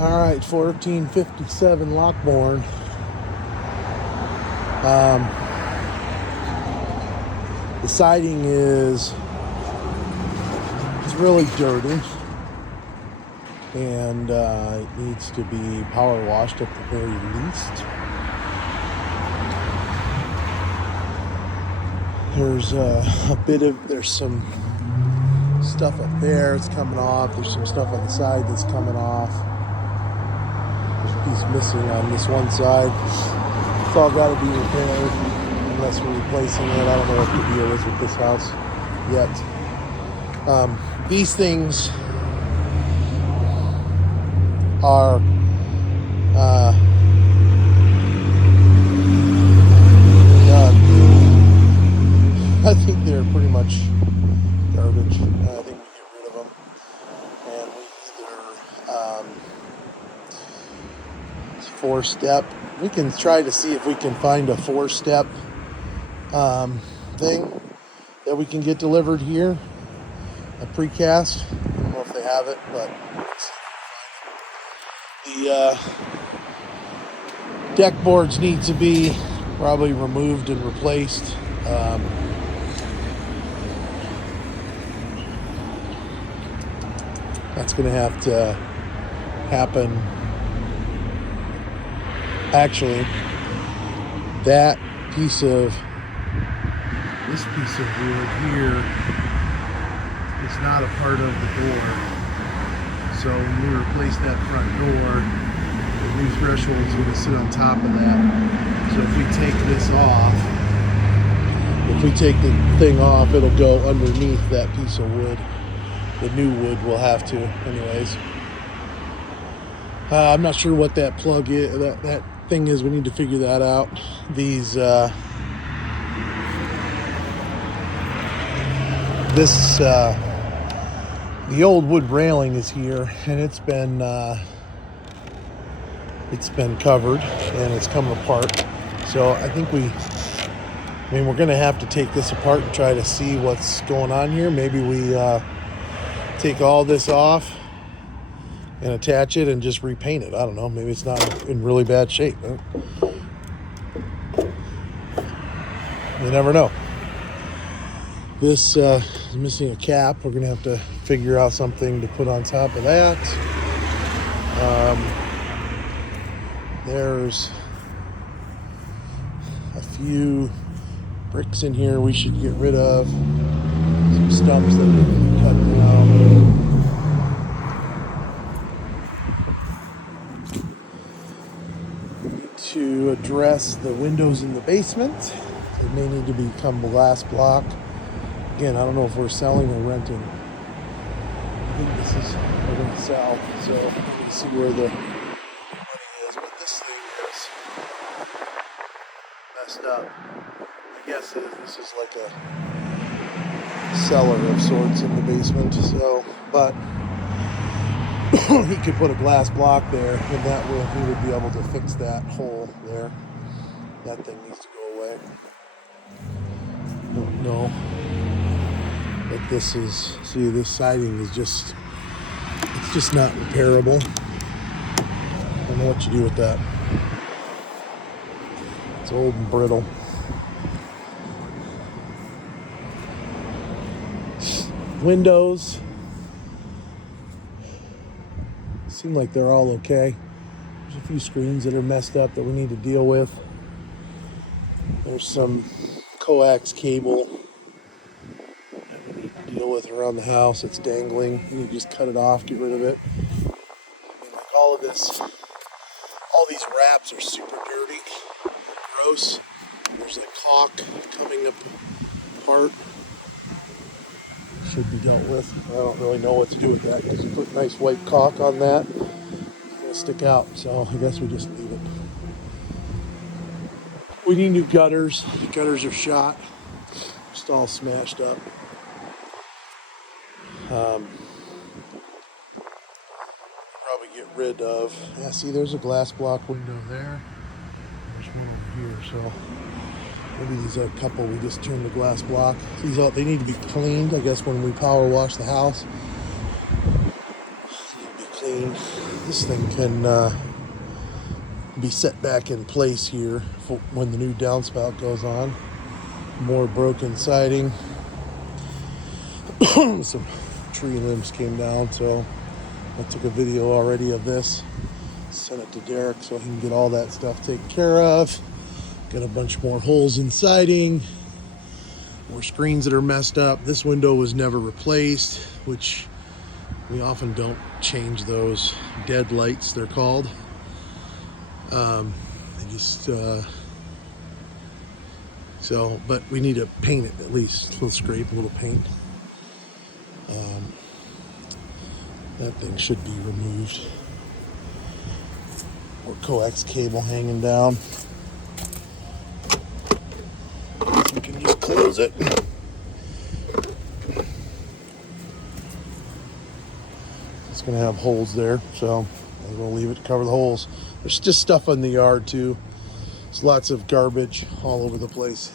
All right, 1457 Lockbourne. The siding is really dirty, and it needs to be power washed at the very least. There's some stuff up there. It's coming off. There's some stuff on the side that's coming off. There's a piece missing on this one side. It's all got to be repaired unless we're replacing it. I don't know what the deal is with this house yet. These things are I think they're pretty much garbage. I think we get rid of them, and we either four-step. We can try to see if we can find a four-step thing that we can get delivered here, a precast. I don't know if they have it, but the deck boards need to be probably removed and replaced. That's going to have to happen. Actually, this piece of wood here is not a part of the door. So when we replace that front door, the new threshold is going to sit on top of that. So if we take this off, if we take the thing off, it'll go underneath that piece of wood. The new wood will have to, anyways. I'm not sure what that plug is, that thing is. We need to figure that out. The old wood railing is here, and it's been covered and it's come apart. So I think we're going to have to take this apart and try to see what's going on here. Maybe we take all this off and attach it and just repaint it. I don't know. Maybe it's not in really bad shape. You never know. This is missing a cap. We're going to have to figure out something to put on top of that. There's a few bricks in here we should get rid of. Some stumps that need to be cut down. To address the windows in the basement, it may need to become glass block. Again, I don't know if we're selling or renting. I think we're going to sell, so we're going to see where the money is. But this thing is messed up. I guess this is like a cellar of sorts in the basement. So, but he could put a glass block there, and he would be able to fix that hole there. That thing needs to go away. Don't know. But this siding is it's just not repairable. I don't know what you do with that. It's old and brittle. Windows seem like they're all okay. There's a few screens that are messed up that we need to deal with. There's some coax cable that we need to deal with around the house. It's dangling. You just cut it off, get rid of it. All these wraps are super dirty, gross. There's like caulk coming apart. Should be dealt with. I don't really know what to do with that because you put nice white caulk on that, it's going to stick out. So I guess we just leave it. We need new gutters. The gutters are shot, just all smashed up. Probably get rid of. Yeah, see, there's a glass block window there. There's one over here. So maybe these are a couple we just turned the glass block. These they need to be cleaned. I guess when we power wash the house, they need to be cleaned. this thing can be set back in place here for when the new downspout goes on. More broken siding. Some tree limbs came down, so I took a video already of this, sent it to Derek so he can get all that stuff taken care of. Got a bunch more holes in siding, more screens that are messed up. This window was never replaced, which we often don't change those dead lights, they're called. But we need to paint it at least. Let's scrape a little paint. That thing should be removed. Or coax cable hanging down. So we can just close it. It's gonna have holes there, so I'm gonna leave it to cover the holes. There's just stuff in the yard too. There's lots of garbage all over the place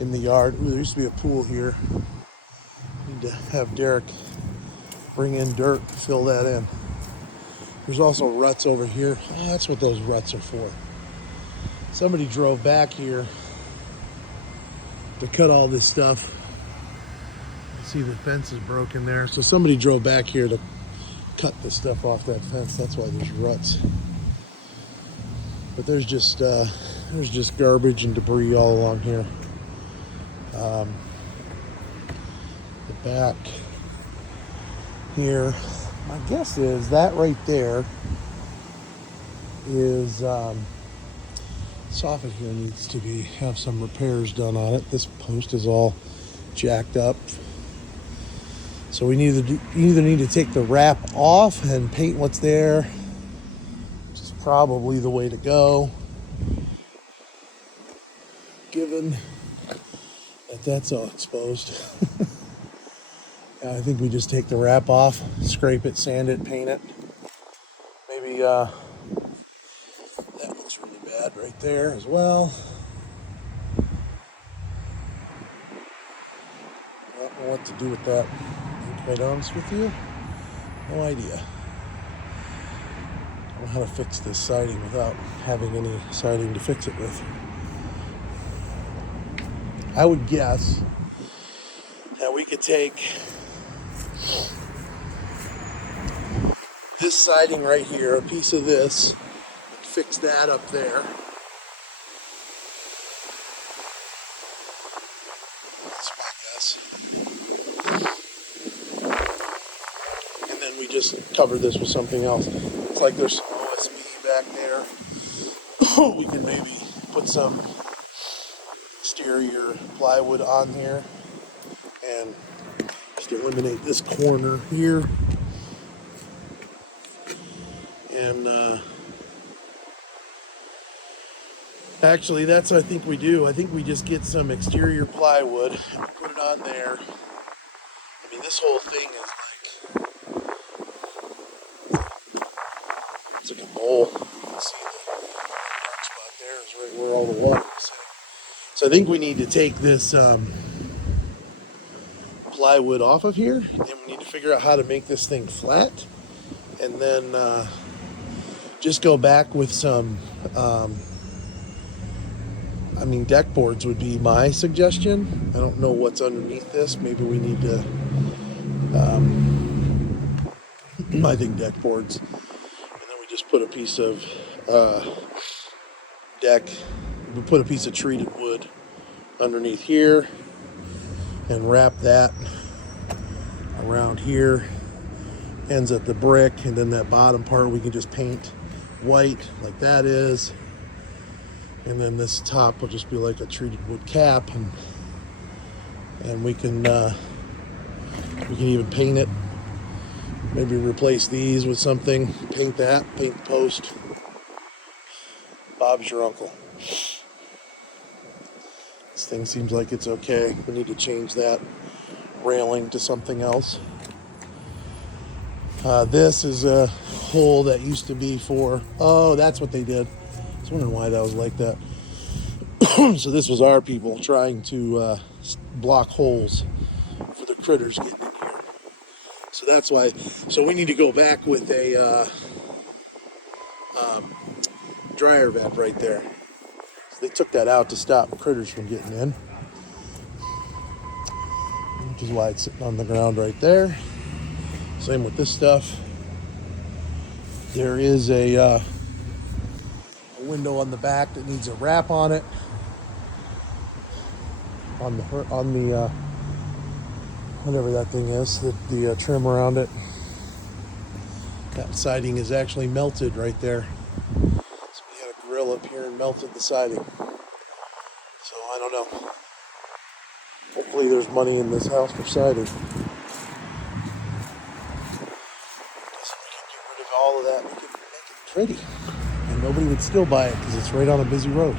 in the yard. Ooh, there used to be a pool here. Need to have Derek bring in dirt, fill that in. There's also ruts over here. Oh, that's what those ruts are for. Somebody drove back here to cut all this stuff. See, the fence is broken there. So somebody drove back here to cut the stuff off that fence. That's why there's ruts. But there's just garbage and debris all along here. The back here, my guess is that right there is soffit here needs to have some repairs done on it. This post is all jacked up, so we either need to take the wrap off and paint what's there, which is probably the way to go, given that that's all exposed. I think we just take the wrap off, scrape it, sand it, paint it. Maybe that looks really bad right there as well. I don't know what to do with that, to be quite honest with you. No idea. I don't know how to fix this siding without having any siding to fix it with. I would guess that we could take this siding right here, a piece of this, and fix that up there. That's my guess. And then we just cover this with something else. It's like there's some OSB back there. We can maybe put some exterior plywood on here and just eliminate this corner here. And actually, that's what I think we do. I think we just get some exterior plywood and put it on there. I mean, this whole thing is it's like a bowl. You can see the dark spot there is right where all the water is sitting. So I think we need to take this plywood off of here, and we need to figure out how to make this thing flat, and then just go back with some deck boards would be my suggestion. I don't know what's underneath this. Maybe we need to I think deck boards, and then we just put a piece of we put a piece of treated wood underneath here and wrap that around here, ends at the brick, and then that bottom part we can just paint white like that is, and then this top will just be like a treated wood cap, and we can even paint it, maybe replace these with something, paint the post. Bob's your uncle. This thing seems like it's okay. We need to change that railing to something else. This is a hole that used to be for, oh, that's what they did. I was wondering why that was like that. So this was our people trying to block holes for the critters getting in here. So that's why, so we need to go back with a dryer vent right there. So they took that out to stop critters from getting in, which is why it's sitting on the ground right there. Same with this stuff. There is a window on the back that needs a wrap on it. On the whatever that thing is, the trim around it. That siding is actually melted right there. So we had a grill up here and melted the siding. So I don't know. Hopefully there's money in this house for siding. Guess we can get rid of all of that. We can make it pretty. And nobody would still buy it because it's right on a busy road.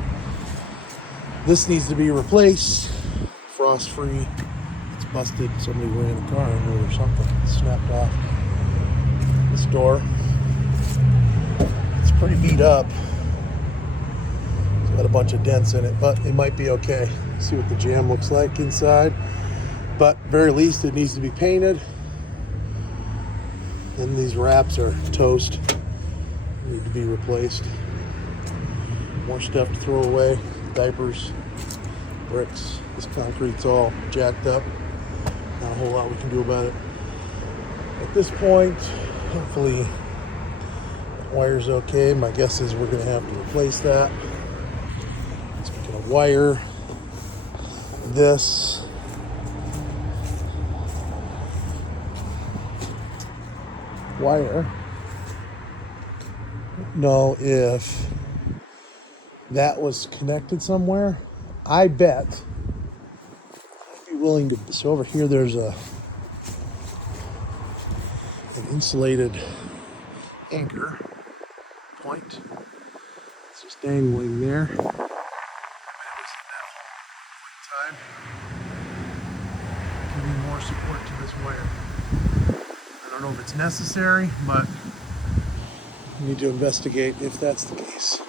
This needs to be replaced. Frost free. It's busted. Somebody ran a car into it or something. It snapped off. This door, it's pretty beat up. It's got a bunch of dents in it, but it might be okay. See what the jam looks like inside. But very least it needs to be painted. And these wraps are toast. Need to be replaced. More stuff to throw away. Diapers, bricks. This concrete's all jacked up. Not a whole lot we can do about it. At this point, hopefully that wire's okay. My guess is we're going to have to replace that. Speaking of wire, this wire, I don't know if that was connected somewhere. I bet I'd be willing to. So over here there's an insulated anchor point. It's just dangling there. That was in that hole at one time. Giving more support to this wire. I don't know if it's necessary, but we need to investigate if that's the case.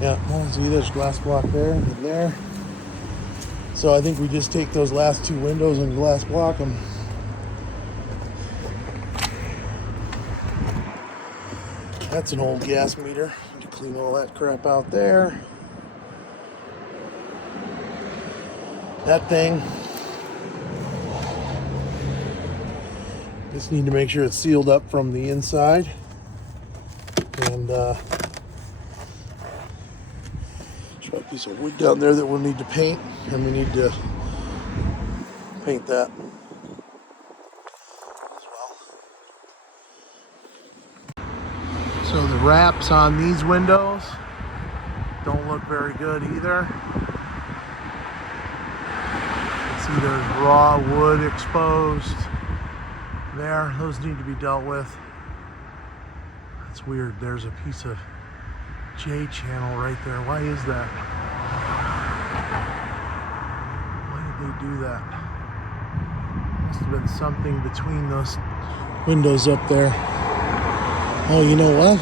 Yeah, see, there's glass block there and there. So I think we just take those last two windows and glass block them. That's an old gas meter. Need to clean all that crap out there. That thing. Just need to make sure it's sealed up from the inside. And there's a piece of wood down there that we'll need to paint, and we need to paint that as well. So the wraps on these windows don't look very good either. See, there's raw wood exposed there. Those need to be dealt with. That's weird. There's a piece of J channel right there. Why is that? Why did they do that? Must have been something between those windows up there. Oh, you know what?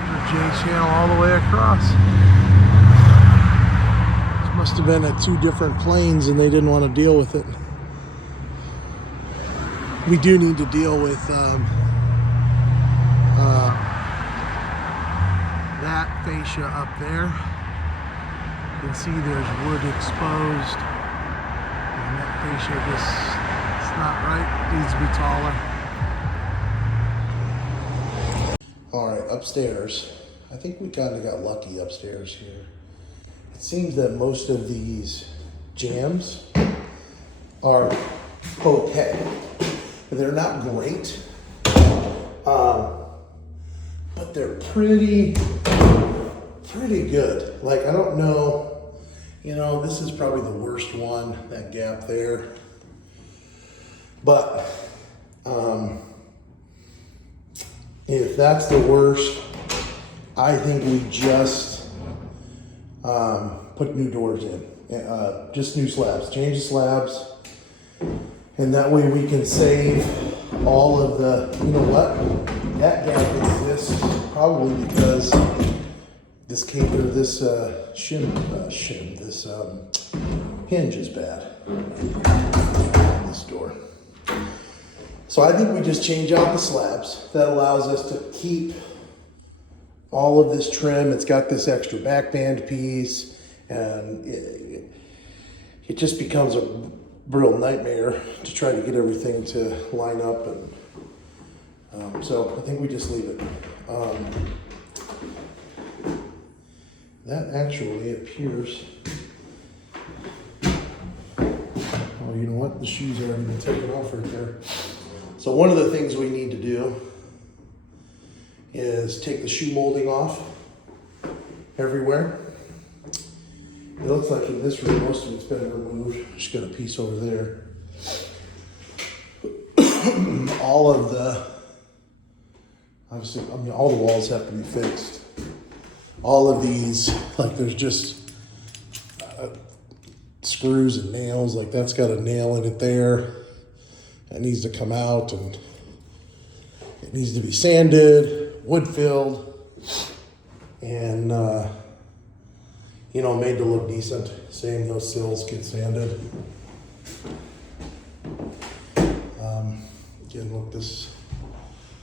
There's a J channel all the way across. This must have been at two different planes and they didn't want to deal with it. We do need to deal with that fascia up there. You can see there's wood exposed, and that fascia just, it's not right. It needs to be taller. All right, upstairs. I think we kind of got lucky upstairs here. It seems that most of these jams are okay. They're not great, but they're pretty good. Like, I don't know, you know, this is probably the worst one, that gap there. But if that's the worst, I think we just put new doors in, just new slabs, change the slabs. And that way we can save all of the, you know what? That gap exists probably because this cable, this hinge is bad on this door. So I think we just change out the slabs. That allows us to keep all of this trim. It's got this extra back band piece, and it just becomes a real nightmare to try to get everything to line up. And so I think we just leave it. That actually appears, oh, you know what? The shoes are already been taken off right there. So one of the things we need to do is take the shoe molding off everywhere. It looks like in this room, most of it's been removed. Just got a piece over there. All of the, obviously, I mean, all the walls have to be fixed. All of these, like there's just screws and nails, like that's got a nail in it there. That needs to come out, and it needs to be sanded, wood filled, and you know, made to look decent. Same, those sills get sanded. Again, look, this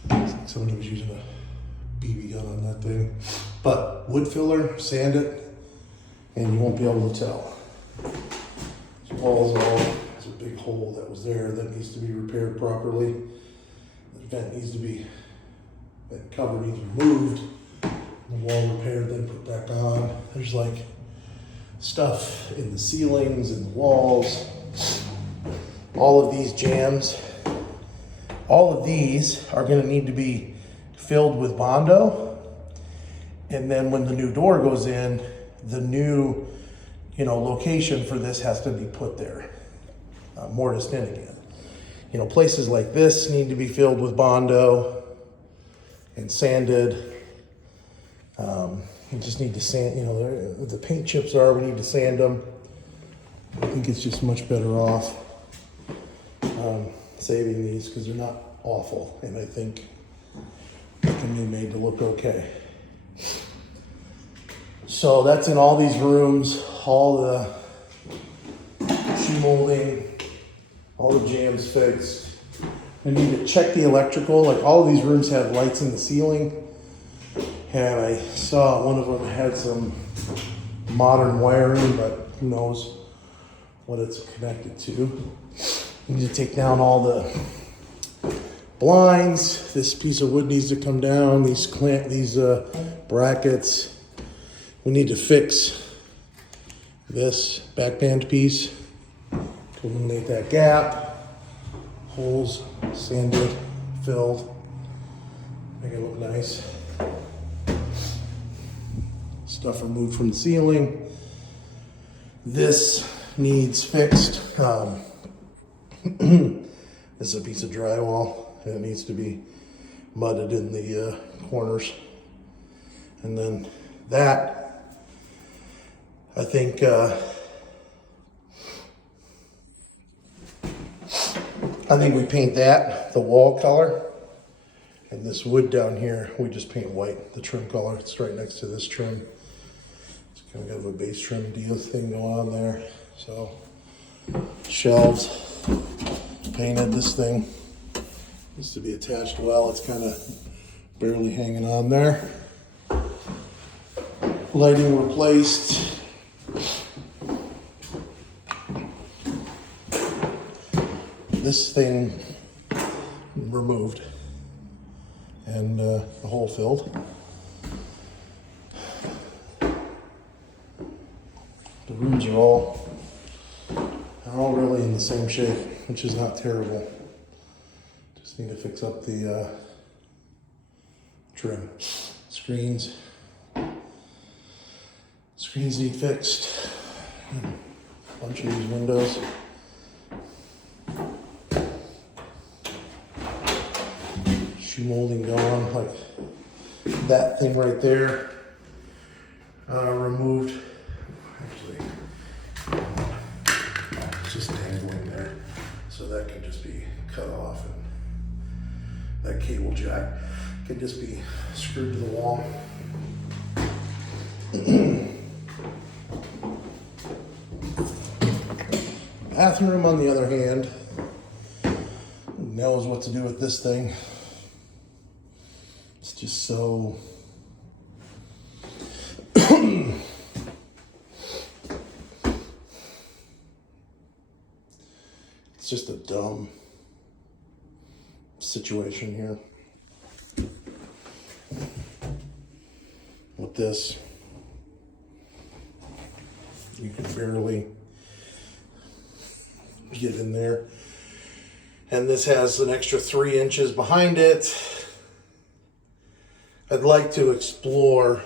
looks like somebody was using a BB gun on that thing. But wood filler, sand it, and you won't be able to tell. This wall's all, there's a big hole that was there that needs to be repaired properly. The vent needs to be, that cover needs removed. The wall repaired, then put back on. There's like stuff in the ceilings and the walls. All of these jams, all of these are gonna need to be filled with Bondo. And then when the new door goes in, the new, you know, location for this has to be put there, mortised in again. You know, places like this need to be filled with Bondo and sanded. You just need to sand, you know, the paint chips are, we need to sand them. I think it's just much better off saving these because they're not awful, and I think they can be made to look okay. So that's in all these rooms, all the shoe molding, all the jams fixed. I need to check the electrical, like all of these rooms have lights in the ceiling. And I saw one of them had some modern wiring, but who knows what it's connected to. I need to take down all the blinds. This piece of wood needs to come down. These brackets. We need to fix this back band piece to eliminate that gap. Holes sanded, filled, make it look nice. Stuff removed from the ceiling. This needs fixed. This is a piece of drywall, and it needs to be mudded in the corners. And then that, I think, we paint that the wall color, and this wood down here we just paint white, the trim color. It's right next to this trim. It's kind of got a base trim deal thing going on there. So shelves painted. This thing needs to be attached well. It's kind of barely hanging on there. Lighting replaced. This thing removed and the hole filled. The rooms are all really in the same shape, which is not terrible. Just need to fix up the trim. Screens need fixed. A bunch of these windows. Shoe molding going, like that thing right there. Removed. Actually, it's just dangling there. So that can just be cut off, and that cable jack can just be screwed to the wall. Bathroom, on the other hand, knows what to do with this thing. It's just so it's just a dumb situation here with this. You can barely get in there, and this has an extra 3 inches behind it. I'd like to explore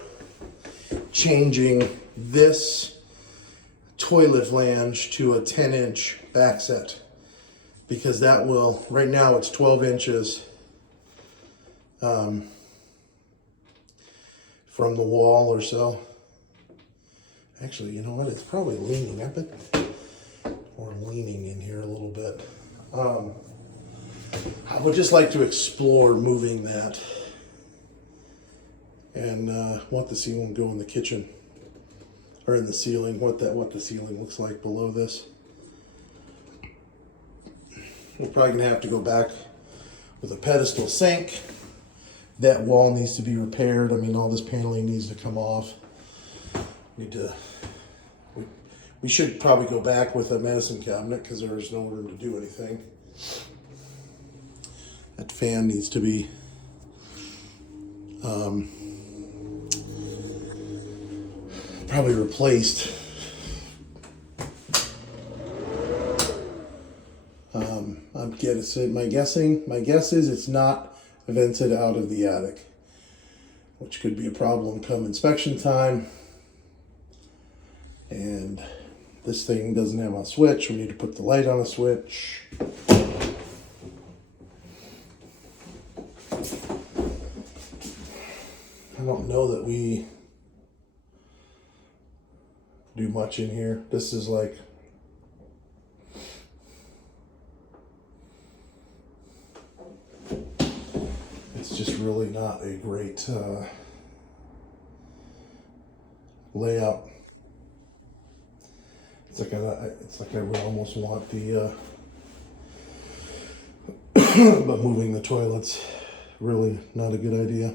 changing this toilet flange to a 10-inch back set, because that will, right now it's 12 inches from the wall or so. Actually, you know what? It's probably leaning. I bet we're leaning in here a little bit. I would just like to explore moving that, and want to see one go in the kitchen or in the ceiling. What the ceiling looks like below this. We're probably gonna have to go back with a pedestal sink. That wall needs to be repaired. I mean, all this paneling needs to come off. We should probably go back with a medicine cabinet because there's no room to do anything. That fan needs to be probably replaced. My guess is it's not vented out of the attic, which could be a problem come inspection time. And this thing doesn't have a switch. We need to put the light on a switch. I don't know that we do much in here. This is like, it's just really not a great layout. It's like I would almost want the but moving the toilets, really not a good idea.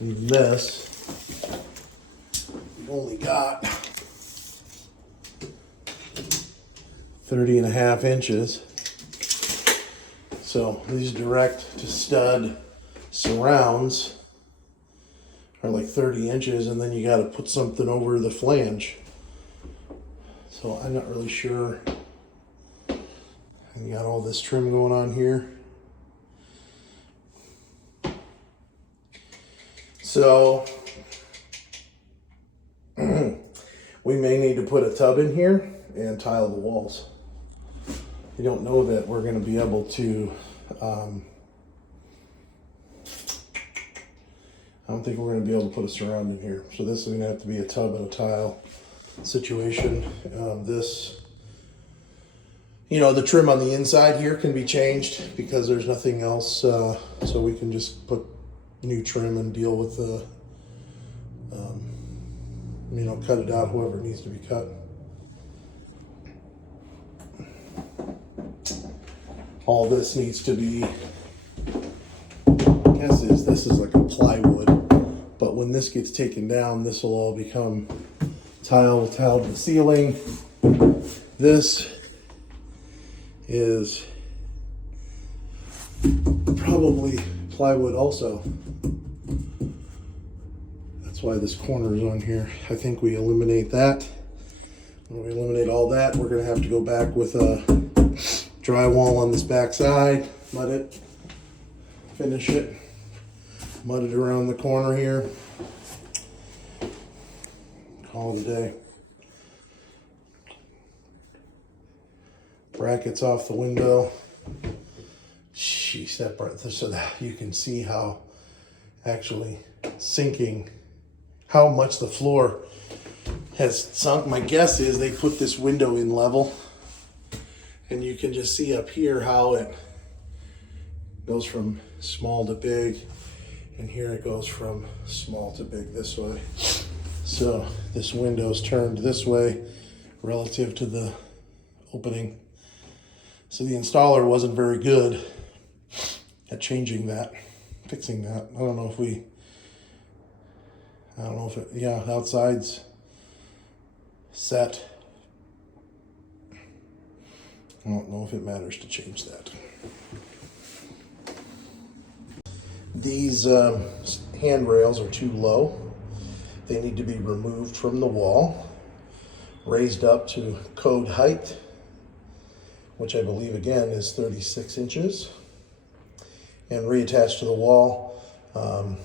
And this, we've only got 30.5 inches. So these direct to stud surrounds are like 30 inches, and then you got to put something over the flange. So I'm not really sure. And you got all this trim going on here. So we may need to put a tub in here and tile the walls. I don't know that we're going to be able to I don't think we're going to be able to put a surround in here. So this is going to have to be a tub and a tile situation. This, you know, the trim on the inside here can be changed because there's nothing else. So we can just put new trim and deal with the, you know, cut it out however it needs to be cut. All this needs to be, this is like a plywood, but when this gets taken down, this will all become tiled to the ceiling. This is probably plywood also. That's why this corner is on here. I think we eliminate that. When we eliminate all that, we're gonna have to go back with a drywall on this back side, mud it, finish it, mud it around the corner here, call it a day. Brackets off the window. Jeez, that so that you can see how actually sinking, how much the floor has sunk. My guess is they put this window in level, and you can just see up here how it goes from small to big. And here it goes from small to big this way. So this window's turned this way relative to the opening. So the installer wasn't very good at changing that, fixing that. I don't know if it, yeah, outside's set. I don't know if it matters to change that. These handrails are too low. They need to be removed from the wall, raised up to code height, which I believe again is 36 inches, and reattached to the wall. The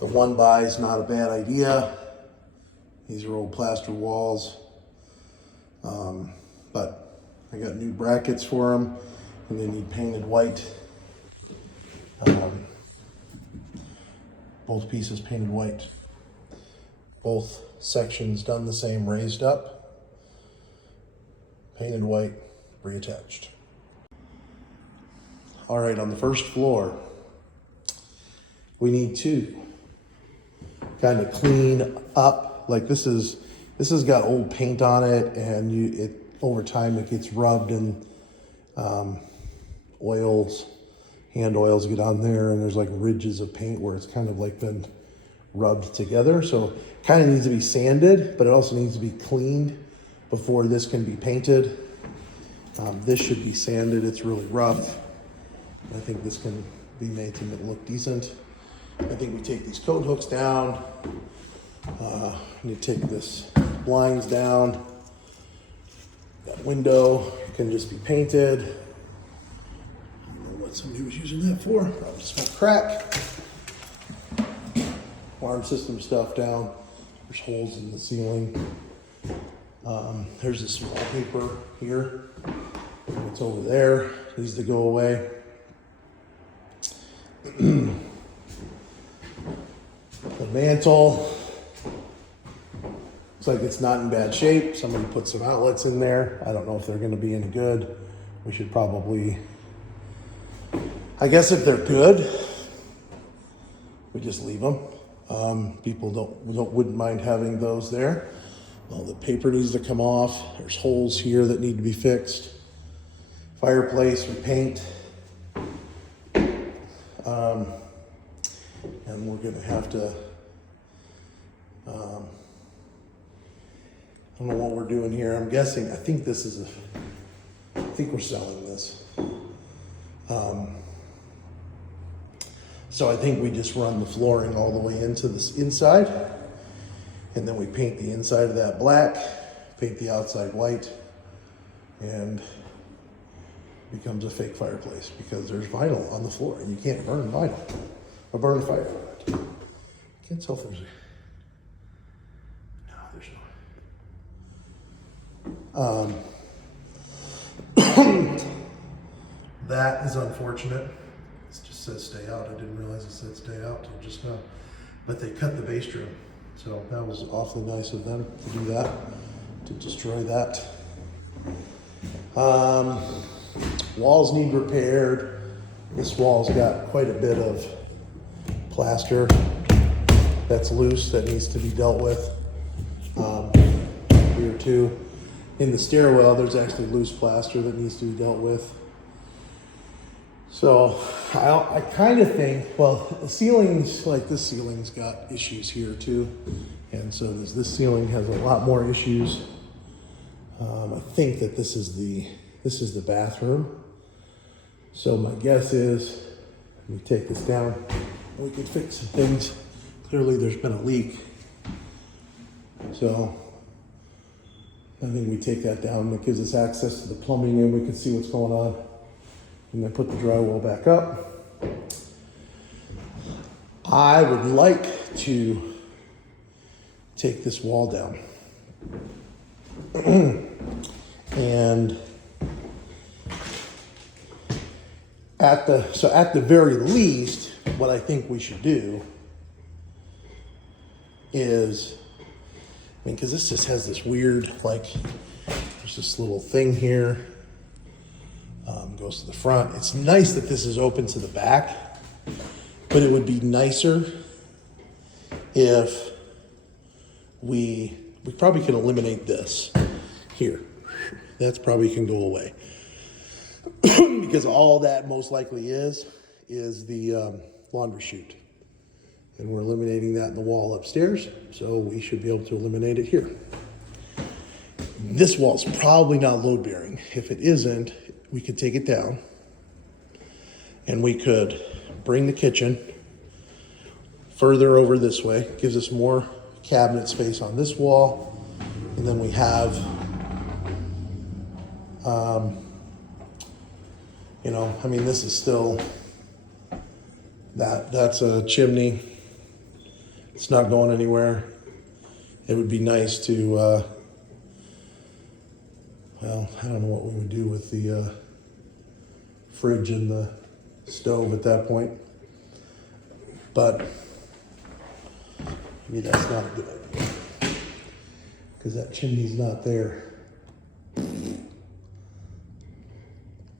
1x is not a bad idea. These are old plaster walls, but I got new brackets for them, and they need painted white. Both pieces painted white. Both sections done the same, raised up, painted white, reattached. All right, on the first floor, we need to kind of clean up. Like this has got old paint on it, and over time it gets rubbed, and hand oils get on there, and there's like ridges of paint where it's kind of like been rubbed together. So it kind of needs to be sanded, but it also needs to be cleaned before this can be painted. This should be sanded. It's really rough. I think this can be made to look decent. I think we take these coat hooks down. You take this blinds down. That window can just be painted. I don't know what somebody was using that for. Probably smell crack. Alarm system stuff down. There's holes in the ceiling. There's a small paper here. It's over there. Needs to go away. The mantle looks like it's not in bad shape. Somebody put some outlets in there. I don't know if they're going to be any good. We should probably, I guess if they're good, we just leave them. People wouldn't mind having those there. Well, the paper needs to come off. There's holes here that need to be fixed. Fireplace, we paint. And we're gonna have to, I don't know what we're doing here. I'm guessing, I think we're selling this. So I think we just run the flooring all the way into this inside, and then we paint the inside of that black, paint the outside white, and it becomes a fake fireplace because there's vinyl on the floor and you can't burn vinyl or burn fire on it. Can't tell if there's that is unfortunate. It just says stay out. I didn't realize it said stay out till just now. But they cut the base trim. So that was awfully nice of them to do that, to destroy that. Walls need repaired. This wall's got quite a bit of plaster that's loose that needs to be dealt with. Here too. In the stairwell, there's actually loose plaster that needs to be dealt with. So I kind of think, well, the ceilings, like this ceiling's got issues here too. And so this ceiling has a lot more issues. I think that this is the bathroom. So my guess is we take this down, we can fix some things. Clearly there's been a leak. So I think we take that down. That gives us access to the plumbing and we can see what's going on. And then put the drywall back up. I would like to take this wall down. And at the very least, what I think we should do is, because this just has this weird, like, there's this little thing here, goes to the front. It's nice that this is open to the back, But it would be nicer if we probably can eliminate this here. That's probably can go away. Because all that most likely is the laundry chute. And we're eliminating that in the wall upstairs, so we should be able to eliminate it here. This wall's probably not load bearing. If it isn't, we could take it down and we could bring the kitchen further over this way. Gives us more cabinet space on this wall. And then we have, this is still, that's a chimney. It's not going anywhere. It would be nice to, I don't know what we would do with the fridge and the stove at that point. But maybe that's not a good idea, because that chimney's not there. I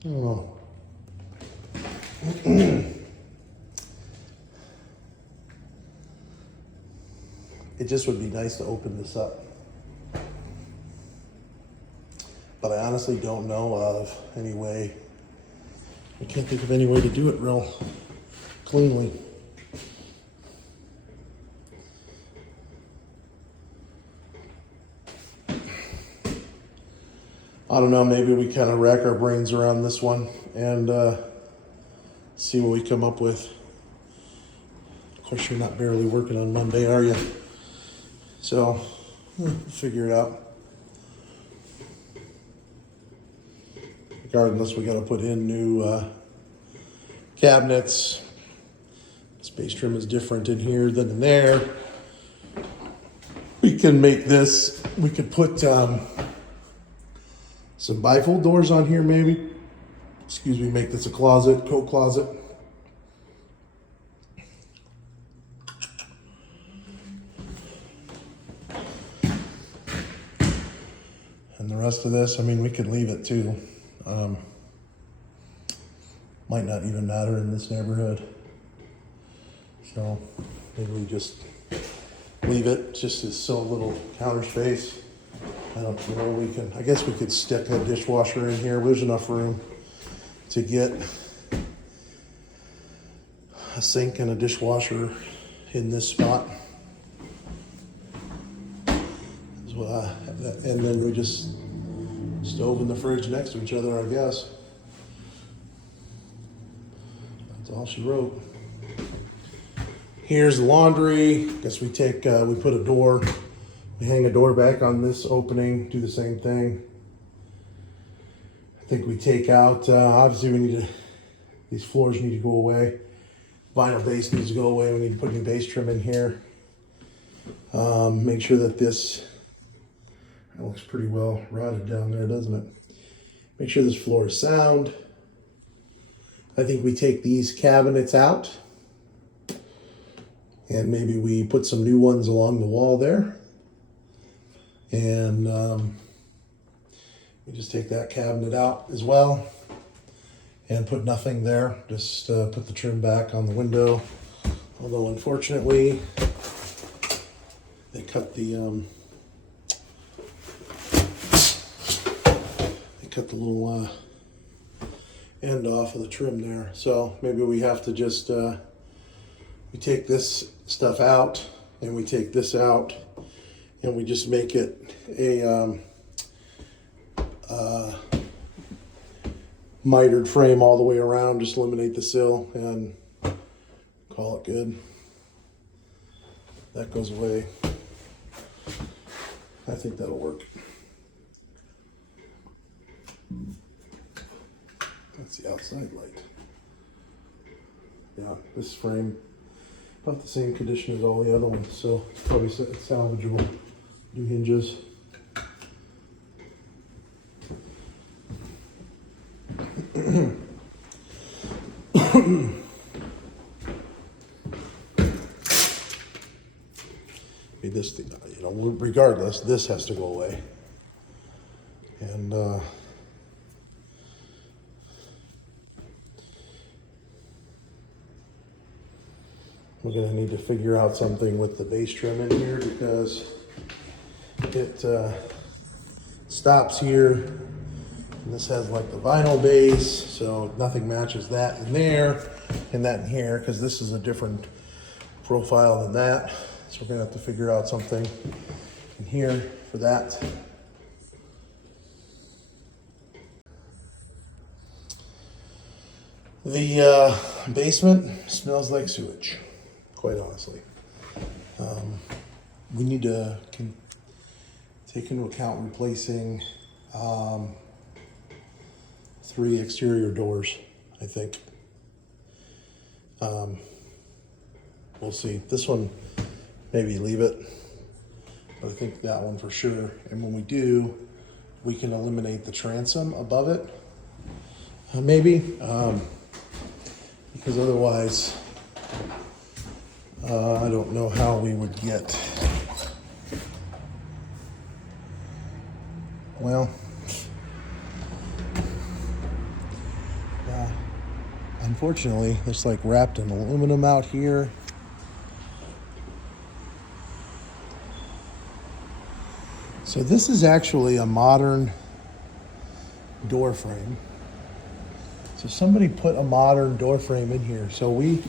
don't know. It just would be nice to open this up. But I honestly don't know of any way. I can't think of any way to do it real cleanly. I don't know, maybe we kind of rack our brains around this one and see what we come up with. Of course, you're not barely working on Monday, are you? So, we'll figure it out. Regardless, we got to put in new cabinets. Space trim is different in here than in there. We can make this, we could put some bifold doors on here maybe. Excuse me, make this a closet, coat closet. And the rest of this, we could leave it too. Might not even matter in this neighborhood. So maybe we just leave it just as so little counter space. I don't know, I guess we could stick a dishwasher in here. There's enough room to get a sink and a dishwasher in this spot. And then we just stove and the fridge next to each other, I guess. That's all she wrote. Here's the laundry. Guess we put a door, we hang a door back on this opening, do the same thing. I think we take out, obviously these floors need to go away. Vinyl base needs to go away. We need to put new base trim in here. Make sure that this, it looks pretty well rotted down there, doesn't it? Make sure this floor is sound. I think we take these cabinets out and maybe we put some new ones along the wall there. And we just take that cabinet out as well and put nothing there. Just put the trim back on the window. Although unfortunately, they cut the little end off of the trim there. So maybe we have to just, we take this stuff out and we take this out and we just make it a mitered frame all the way around, just eliminate the sill and call it good. That goes away. I think that'll work. That's the outside light. Yeah, this frame, about the same condition as all the other ones, so it's probably salvageable. New hinges. This thing, regardless, this has to go away. And we're gonna need to figure out something with the base trim in here because it stops here. And this has like the vinyl base, so nothing matches that in there and that in here because this is a different profile than that. So we're gonna have to figure out something in here for that. The basement smells like sewage, quite honestly. We need to take into account replacing 3 exterior doors, I think. We'll see. This one, maybe leave it, but I think that one for sure. And when we do, we can eliminate the transom above it, maybe, because otherwise, I don't know how we would get, well, unfortunately, it's like wrapped in aluminum out here. So this is actually a modern door frame. So somebody put a modern door frame in here. So we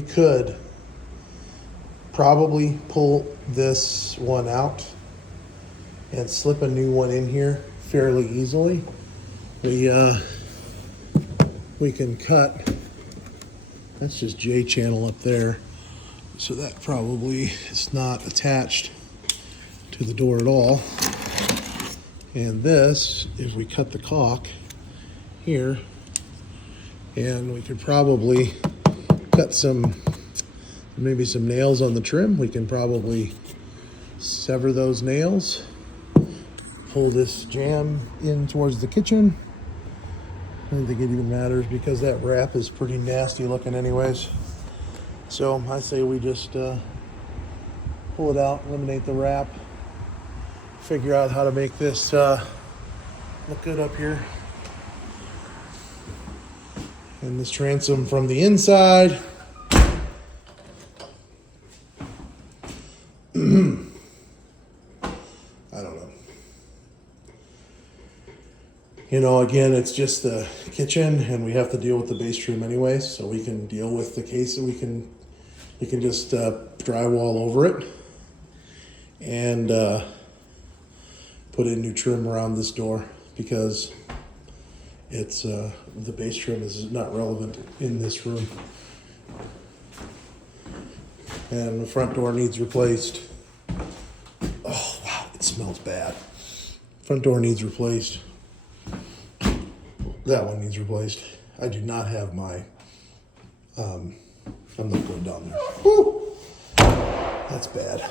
could probably pull this one out and slip a new one in here fairly easily. We can cut, that's just J channel up there. So that probably is not attached to the door at all. And this, if we cut the caulk here, and we could probably cut maybe some nails on the trim. We can probably sever those nails, pull this jamb in towards the kitchen. I don't think it even matters because that wrap is pretty nasty looking anyways. So I say we just pull it out, eliminate the wrap, figure out how to make this look good up here. And this transom from the inside. I don't know. Again, it's just the kitchen and we have to deal with the base trim anyways, so we can deal with the case that we can just drywall over it and put in new trim around this door because it's the base trim is not relevant in this room. And the front door needs replaced. Oh wow, it smells bad. Front door needs replaced. That one needs replaced. I do not have my I'm not going down there. Woo! That's bad.